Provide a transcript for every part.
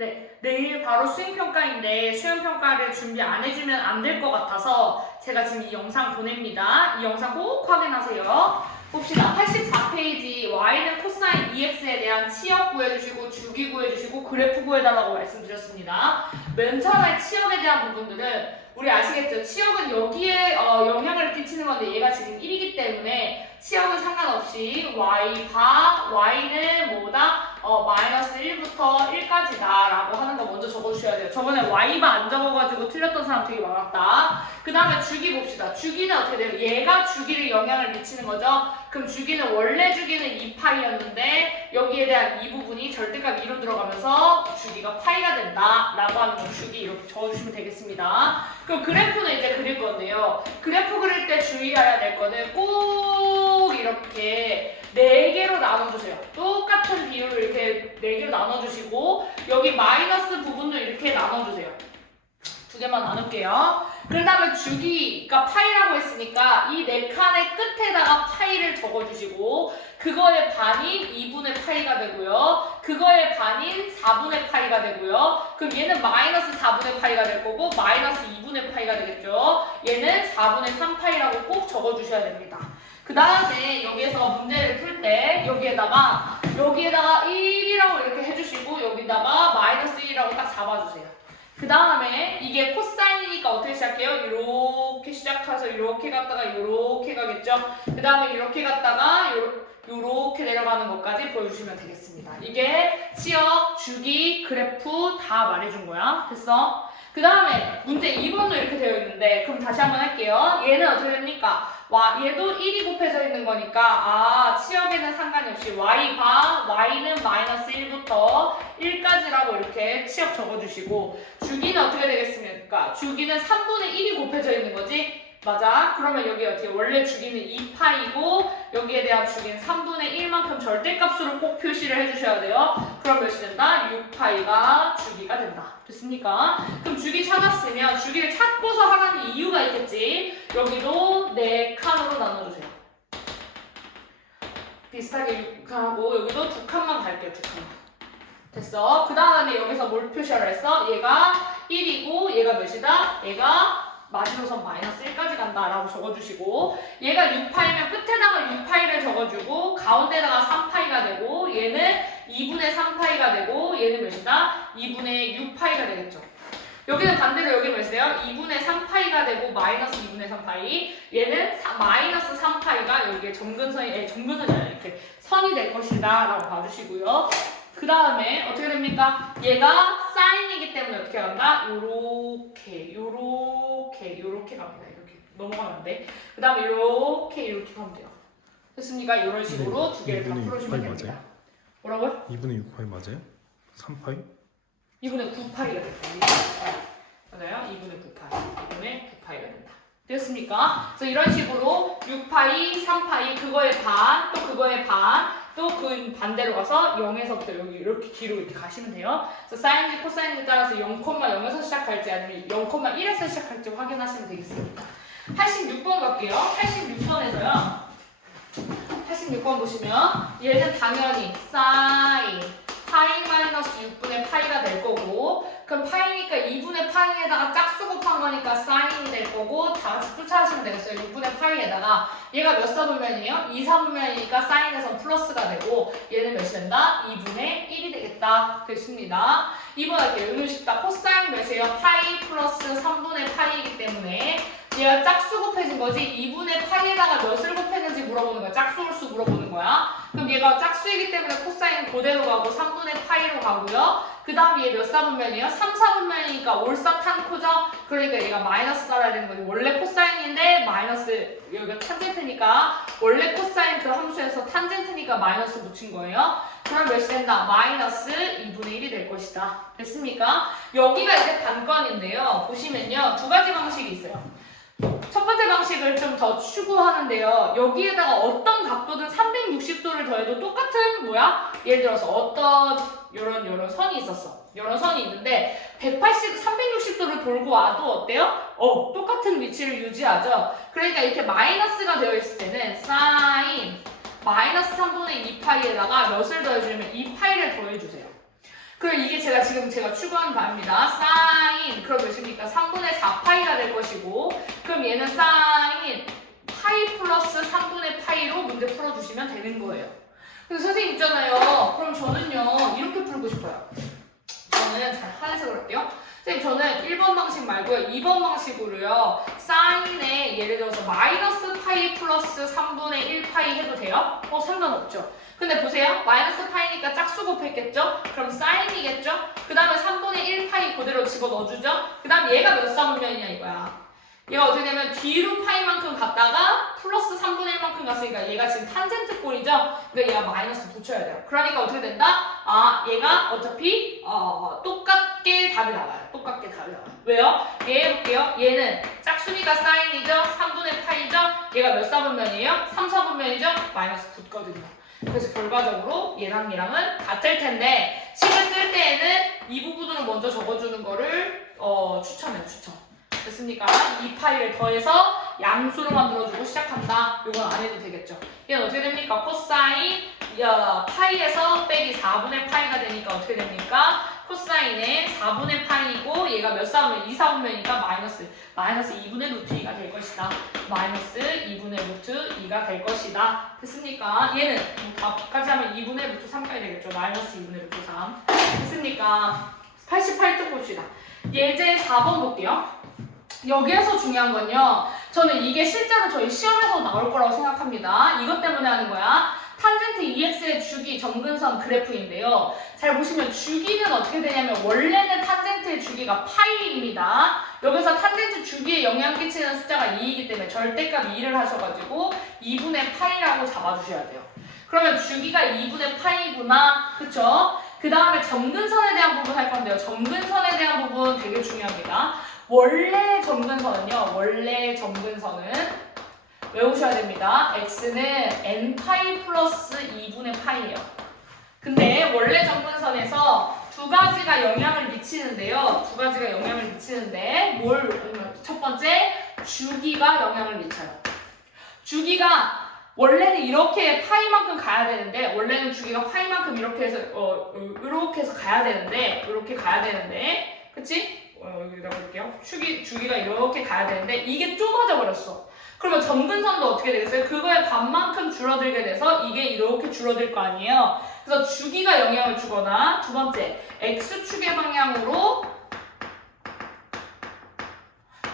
네, 내일 바로 수행평가인데 수행평가를 준비 안 해주면 안 될 것 같아서 제가 지금 이 영상 보냅니다. 이 영상 꼭 확인하세요. 봅시다. 84페이지 y는 코사인 EX에 대한 치역 구해주시고 주기 구해주시고 그래프 구해달라고 말씀드렸습니다. 맨 처음에 치역에 대한 부분들은 우리 아시겠죠? 치역은 여기에 영향을 끼치는 건데 얘가 지금 1이기 때문에 치역은 상관없이 y는 뭐다? 마이너스 1부터 1까지다 라고 하는 거 먼저 적어주셔야 돼요. 저번에 y바 안 적어가지고 틀렸던 사람 되게 많았다. 그 다음에 주기 봅시다. 주기는 어떻게 돼요? 얘가 주기를 영향을 미치는 거죠. 그럼 주기는 원래 주기는 2파이였는데 여기에 대한 이 부분이 절대값 2로 들어가면서 주기가 파이가 된다 라고 하는 거 주기 이렇게 적어주시면 되겠습니다. 그럼 그래프는 이제 그릴 건데요. 그래프 그릴 때 주의해야 될 거는 꼭 이렇게 4개로 나눠주세요. 똑같은 비율을 이렇게 4개로 나눠주시고 여기 마이너스 부분도 이렇게 나눠주세요. 2개만 나눌게요. 그 다음에 주기가 파이라고 했으니까 이 4칸의 끝에다가 파이를 적어주시고 그거의 반인 2분의 파이가 되고요. 그거의 반인 4분의 파이가 되고요. 그럼 얘는 마이너스 4분의 파이가 될 거고 마이너스 2분의 파이가 되겠죠. 얘는 4분의 3파이라고 꼭 적어주셔야 됩니다. 그 다음에 여기에서 문제를 풀 때 여기에다가 1이라고 이렇게 해주시고 여기다가 마이너스 1이라고 딱 잡아주세요. 그 다음에 이게 코사인이니까 어떻게 시작해요? 이렇게 시작해서 이렇게 갔다가 이렇게 가겠죠? 그 다음에 이렇게 갔다가 요렇게 내려가는 것까지 보여주시면 되겠습니다. 이게 치역, 주기, 그래프 다 말해준 거야. 됐어? 그 다음에 문제 2번도 이렇게 되어 있는데 그럼 다시 한번 할게요. 얘는 어떻게 됩니까? 얘도 1이 곱해져 있는 거니까 치역에는 상관이 없이 y는 마이너스 1부터 1까지라고 이렇게 치역 적어주시고 주기는 어떻게 되겠습니까? 주기는 3분의 1이 곱해져 있는 거지? 맞아. 그러면 여기 어떻게 원래 주기는 2파이고 여기에 대한 주기는 3분의 1만큼 절대값으로 꼭 표시를 해주셔야 돼요. 그럼 몇이 된다? 6파이가 주기가 된다. 됐습니까? 그럼 주기 찾았으면 주기를 찾고서 하라는 이유가 있겠지. 여기도 4칸으로 나눠주세요. 비슷하게 6칸하고 여기도 2칸만 갈게요. 2칸만. 됐어. 그 다음에 여기서 뭘 표시하라 했어? 얘가 1이고 얘가 몇이다? 얘가 마지노선 마이너스 1까지 간다 라고 적어주시고 얘가 6파이면 끝에다가 6파이를 적어주고 가운데다가 3파이가 되고 얘는 2분의 3파이가 되고 얘는 몇이다? 2분의 6파이가 되겠죠. 여기는 반대로 여기 몇이에요? 2분의 3파이가 되고 마이너스 2분의 3파이 얘는 마이너스 3파이가 여기에 정근선이 아니라 이렇게 선이 될 것이다 라고 봐주시고요. 그 다음에 어떻게 됩니까? 얘가 사인이기 때문에 어떻게 간다? 요렇게 갑니다. 이렇게 넘어가면 안 돼. 그 다음에 이렇게 가면 돼요. 됐습니까? 이런 식으로 두 개를 다 풀어주면 됩니다. 맞아요? 뭐라고요? 2분의 6파이 맞아요? 3파이? 2분의 9파이가 된다. 맞아요? 2분의 9파이가 된다. 됐습니까? 그래서 이런 식으로 6파이, 3파이, 그거의 반, 또 그거의 반, 또 그 반대로 가서 0에서부터 여기 이렇게 뒤로 이렇게 가시면 돼요. 그래서 사인지 코사인지에 따라서 0,0에서 시작할지 아니면 0,1에서 시작할지 확인하시면 되겠습니다. 86번 갈게요. 86번에서요. 86번 보시면 얘는 당연히 사인 파이 마이너스 6분의 파이가 될 거고 그럼 파이니까 2분의 파이에다가 짝수 곱한 거니까 사인이 될 거고 다 같이 쫓아하시면 되겠어요. 6분의 파이에다가 얘가 몇 사분면이에요? 2, 4분면이니까 사인에선 플러스가 되고 얘는 몇이 된다? 2분의 1이 되겠다. 됐습니다. 2번 할게요. 여기 쉽다. 코사인 몇이에요? 파이 플러스 3분의 파이이기 때문에 얘가 짝수 곱해진 거지 2분의 파이에다가 몇을 곱했는지 물어보는 거야. 짝수 홀수 물어보는 거야. 그럼 얘가 짝수이기 때문에 코사인 그대로 가고 3분의 파이로 가고요. 그 다음에 얘 몇 사분면이에요? 3, 4분면이니까 올사탄코죠? 그러니까 얘가 마이너스 따라야 되는 거지. 원래 코사인인데 마이너스 여기가 탄젠트니까 원래 코사인 그 함수에서 탄젠트니까 마이너스 붙인 거예요. 그럼 몇이 된다? 마이너스 2분의 1이 될 것이다. 됐습니까? 여기가 이제 단건인데요. 보시면요. 두 가지 방식이 있어요. 첫 번째 방식을 좀 더 추구하는데요. 여기에다가 어떤 각도든 360도를 더해도 똑같은 예를 들어서 어떤 요런 선이 있었어. 요런 선이 있는데 360도를 돌고 와도 어때요? 똑같은 위치를 유지하죠. 그러니까 이렇게 마이너스가 되어 있을 때는 사인 마이너스 3분의 2파이에다가 몇을 더해주면 2파이를 더해주세요. 그럼 이게 제가 추구한 바입니다. 사인 그럼 몇입니까? 3분의 4파이가 될 것이고 그럼 얘는 사인 파이 플러스 3분의 파이로 문제 풀어주시면 되는 거예요. 근데 선생님 있잖아요. 그럼 저는요 이렇게 풀고 싶어요. 저는 잘 하얀색으로 할게요. 선생님 저는 1번 방식 말고요 2번 방식으로요 사인에 예를 들어서 마이너스 파이 플러스 3분의 1 파이 해도 돼요? 상관없죠. 근데 보세요. 마이너스 파이니까 짝수 곱했겠죠? 그럼 사인이겠죠? 그 다음에 3분의 1 파이 그대로 집어넣어주죠? 그 다음 얘가 몇 사분면이냐 이거야. 얘가 어떻게 되면 뒤로 파이만큼 갔다가 플러스 3분의 1만큼 갔으니까 얘가 지금 탄젠트 꼴이죠? 그러니까 얘가 마이너스 붙여야 돼요. 그러니까 어떻게 된다? 얘가 어차피 똑같게 답이 나와요. 똑같게 답이 나와요. 왜요? 얘 해볼게요. 얘는 짝수니까 사인이죠? 3분의 파이죠? 얘가 몇 사분면이에요? 3, 4분면이죠? 마이너스 붙거든요. 그래서 결과적으로 얘랑은 같을 텐데 식을 쓸 때에는 이 부분으로 먼저 적어주는 거를 추천. 됐습니까? 이 파이를 더해서 양수로 만들어주고 시작한다. 이건 안 해도 되겠죠. 얘는 어떻게 됩니까? 코사인 파이에서 빼기 4분의 파이가 되니까 어떻게 됩니까? 코사인의 4분의 파이고 얘가 몇 사분면? 2, 4분면이니까 마이너스 2분의 루트 2가 될 것이다. 마이너스 2분의 루트 2가 될 것이다. 됐습니까? 얘는 답까지 하면 2분의 루트 3까지 되겠죠. 마이너스 2분의 루트 3. 됐습니까? 88쪽 봅시다. 예제 4번 볼게요. 여기에서 중요한 건요. 저는 이게 실제로 저희 시험에서 나올 거라고 생각합니다. 이것 때문에 하는 거야. 탄젠트 EX의 주기 점근선 그래프인데요. 잘 보시면 주기는 어떻게 되냐면 원래는 탄젠트의 주기가 파이입니다. 여기서 탄젠트 주기에 영향 끼치는 숫자가 2이기 때문에 절대값 2를 하셔가지고 2분의 파이라고 잡아주셔야 돼요. 그러면 주기가 2분의 파이구나. 그쵸? 그 다음에 점근선에 대한 부분 할 건데요. 점근선에 대한 부분 되게 중요합니다. 원래 점근선은 외우셔야 됩니다. x는 n파이 플러스 2분의 파이예요. 근데 원래 점근선에서 두 가지가 영향을 미치는데요. 첫 번째, 주기가 영향을 미쳐요. 주기가 원래는 이렇게 파이만큼 가야 되는데 원래는 주기가 파이만큼 이렇게 해서 가야 되는데 그치? 여기다 볼게요. 주기가 이렇게 가야 되는데 이게 좁아져 버렸어. 그러면 점근선도 어떻게 되겠어요? 그거의 반만큼 줄어들게 돼서 이게 이렇게 줄어들 거 아니에요. 그래서 주기가 영향을 주거나 두 번째 x축의 방향으로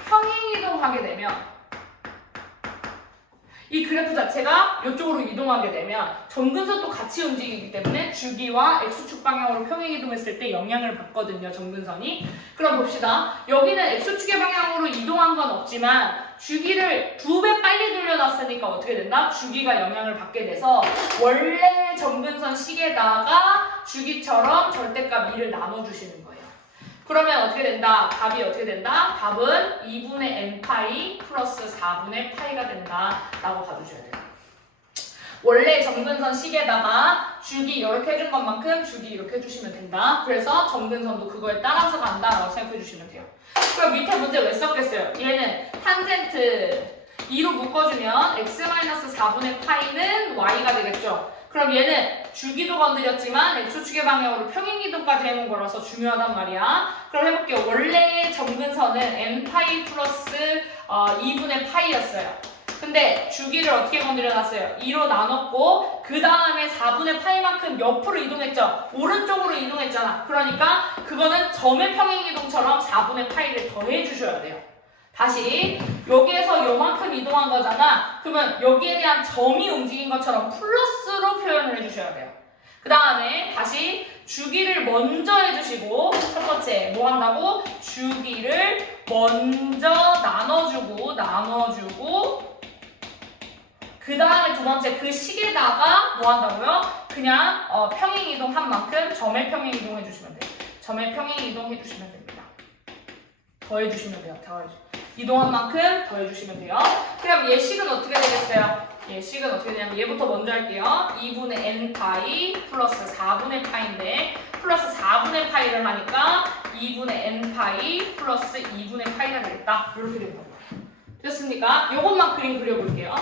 평행이동하게 되면 이 그래프 자체가 이쪽으로 이동하게 되면 점근선도 같이 움직이기 때문에 주기와 x축 방향으로 평행이동했을 때 영향을 받거든요. 점근선이. 그럼 봅시다. 여기는 x축의 방향으로 이동한 건 없지만 주기를 2배 빨리 돌려놨으니까 어떻게 된다? 주기가 영향을 받게 돼서 원래 점근선 식에다가 주기처럼 절대값 2를 나눠주시는 거예요. 그러면 어떻게 된다? 답이 어떻게 된다? 답은 2분의 n파이 플러스 4분의 파이가 된다 라고 봐주셔야 돼요. 원래 점근선 식에다가 주기 이렇게 해준 것만큼 주기 이렇게 해주시면 된다. 그래서 점근선도 그거에 따라서 간다 라고 생각해 주시면 돼요. 그럼 밑에 문제 왜 썼겠어요? 얘는 탄젠트 2로 묶어주면 x-4분의 파이는 y가 되겠죠. 그럼 얘는 주기도 건드렸지만 x축의 방향으로 평행이동까지 해놓은 거라서 중요하단 말이야. 그럼 해볼게요. 원래의 점근선은 n파이 플러스 2분의 파이였어요. 근데 주기를 어떻게 건드려놨어요? 2로 나눴고 그 다음에 4분의 파이만큼 옆으로 이동했죠. 오른쪽으로 이동했잖아. 그러니까 그거는 점의 평행이동처럼 4분의 파이를 더해주셔야 돼요. 다시 여기에서 요만큼 이동한 거잖아. 그러면 여기에 대한 점이 움직인 것처럼 플러스로 표현을 해주셔야 돼요. 그 다음에 다시 주기를 먼저 해주시고 첫 번째 뭐 한다고? 주기를 먼저 나눠주고 그 다음에 두 번째 그 식에다가 뭐 한다고요? 그냥 평행이동한 만큼 점의 평행이동 해주시면 돼요. 점의 평행이동 해주시면 됩니다. 더해주시면 돼요. 이동한 만큼 더해주시면 돼요. 그럼 얘 식은 어떻게 되겠어요? 얘 식은 어떻게 되냐면 얘부터 먼저 할게요. 2분의 n파이 플러스 4분의 파이인데 플러스 4분의 파이를 하니까 2분의 n파이 플러스 2분의 파이가 되겠다. 이렇게 됩니다. 됐습니까? 요것만 그림 그려볼게요.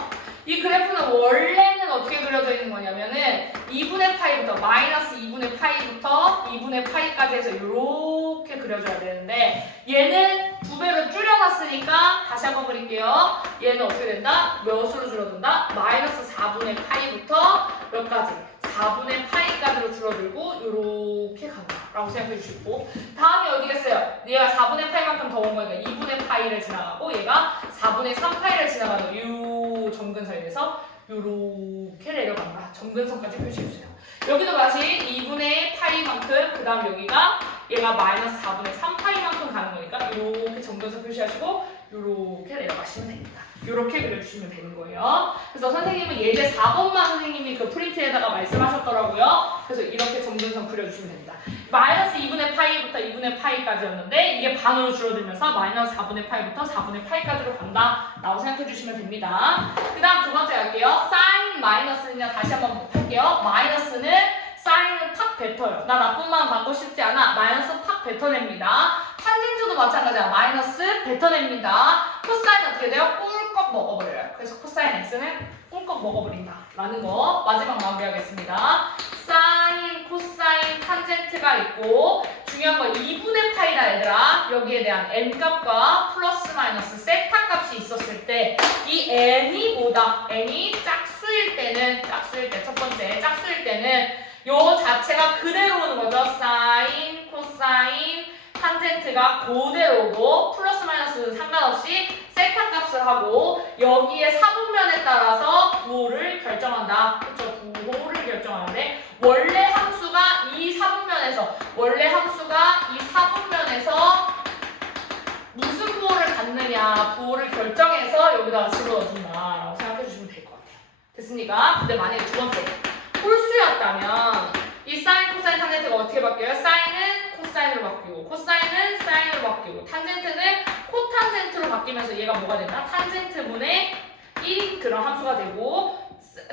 이 그래프는 원래는 어떻게 그려져 있는 거냐면은 2분의 파이부터 마이너스 2분의 파이부터 2분의 파이까지 해서 이렇게 그려줘야 되는데 얘는 2배로 줄여놨으니까 다시 한번 그릴게요. 얘는 어떻게 된다? 몇으로 줄어든다? 마이너스 4분의 파이부터 몇 가지? 4분의 파이까지로 줄어들고 이렇게 간다 라고 생각해 주시고 다음이 어디겠어요? 얘가 4분의 파이만큼 더 온 거니까 2분의 파이를 지나가고 얘가 4분의 3파이를 지나가는 요 점근선에 대해서 요렇게 내려간다. 점근선까지 표시해주세요. 여기도 다시 2분의 파이만큼 그 다음 여기가 얘가 마이너스 4분의 3파이만큼 가는 거니까 이렇게 점근선 표시하시고 이렇게 내려가시면 됩니다. 이렇게 그려주시면 되는 거예요. 그래서 선생님은 예제 4번만 선생님이 그 프린트에다가 말씀하셨더라고요. 그래서 이렇게 점근선 그려주시면 됩니다. 마이너스 2분의 파이부터 2분의 파이까지였는데 이게 반으로 줄어들면서 마이너스 4분의 파이부터 4분의 파이까지로 간다 라고 생각해 주시면 됩니다. 그 다음 두 번째 갈게요. 사인 마이너스는요. 다시 한번 할게요. 마이너스는 사인을 팍 뱉어요. 나 나쁜 마음 갖고 싶지 않아. 마이너스 팍 뱉어냅니다. 탄젠트도 마찬가지야. 마이너스 뱉어냅니다. 코사인 어떻게 돼요? 꿀꺽 먹어버려요. 그래서 코사인 x는 꿀꺽 먹어버린다 라는 거 마지막 마무리하겠습니다. 사인, 코사인, 탄젠트가 있고 중요한 건 2분의 파이다 얘들아. 여기에 대한 n값과 플러스 마이너스 세타 값이 있었을 때 이 n이 뭐다? n이 짝수일 때는 첫 번째 짝수일 때는 요 자체가 그대로 오는 거죠. 사인, 코사인, 탄젠트가 그대로고 플러스 마이너스는 상관없이 세타 값을 하고 여기에 사분면에 따라서 부호를 결정한다. 그렇죠? 부호를 결정하는데 원래 함수가 이 사분면에서 무슨 부호를 갖느냐 부호를 결정해서 여기다가 집어넣어준다 라고 생각해 주시면 될 것 같아요. 됐습니까? 근데 만약에 두 번째 홀수였다면 이 사인, 코사인, 탄젠트가 어떻게 바뀌어요? 사인은 코사인으로 바뀌고 코사인은 사인으로 바뀌고 탄젠트는 코탄젠트로 바뀌면서 얘가 뭐가 된다? 탄젠트분의 1인 그런 함수가 되고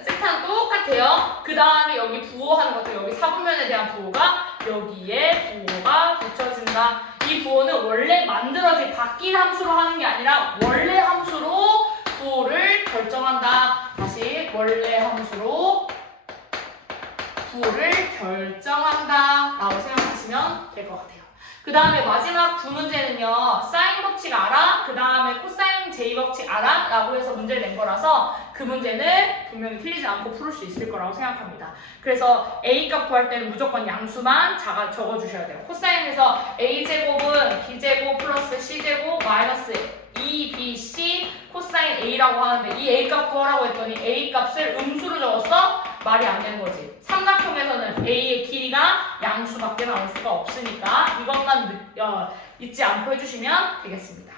세타는 똑같아요. 그 다음에 여기 부호하는 것도 여기 사분면에 대한 부호가 여기에 부호가 붙여진다. 이 부호는 원래 만들어진 바뀐 함수로 하는 게 아니라 원래 함수로 부호를 결정한다. 다시 원래 함수로 부호를 결정한다 라고 생각하시면 될 것 같아요. 그 다음에 마지막 두 문제는요. 사인 법칙 알아? 그 다음에 코사인 j 법칙 알아? 라고 해서 문제를 낸 거라서 그 문제는 분명히 틀리지 않고 풀을 수 있을 거라고 생각합니다. 그래서 a값 구할 때는 무조건 양수만 적어주셔야 돼요. 코사인에서 a제곱은 b제곱 플러스 c제곱 마이너스 2bc 코사인 a라고 하는데 이 a값 구하라고 했더니 a값을 음수로 적었어? 말이 안 되는 거지. 삼각형에서는 a의 길이가 양수밖에 나올 수가 없으니까 이것만 잊지 않고 해주시면 되겠습니다.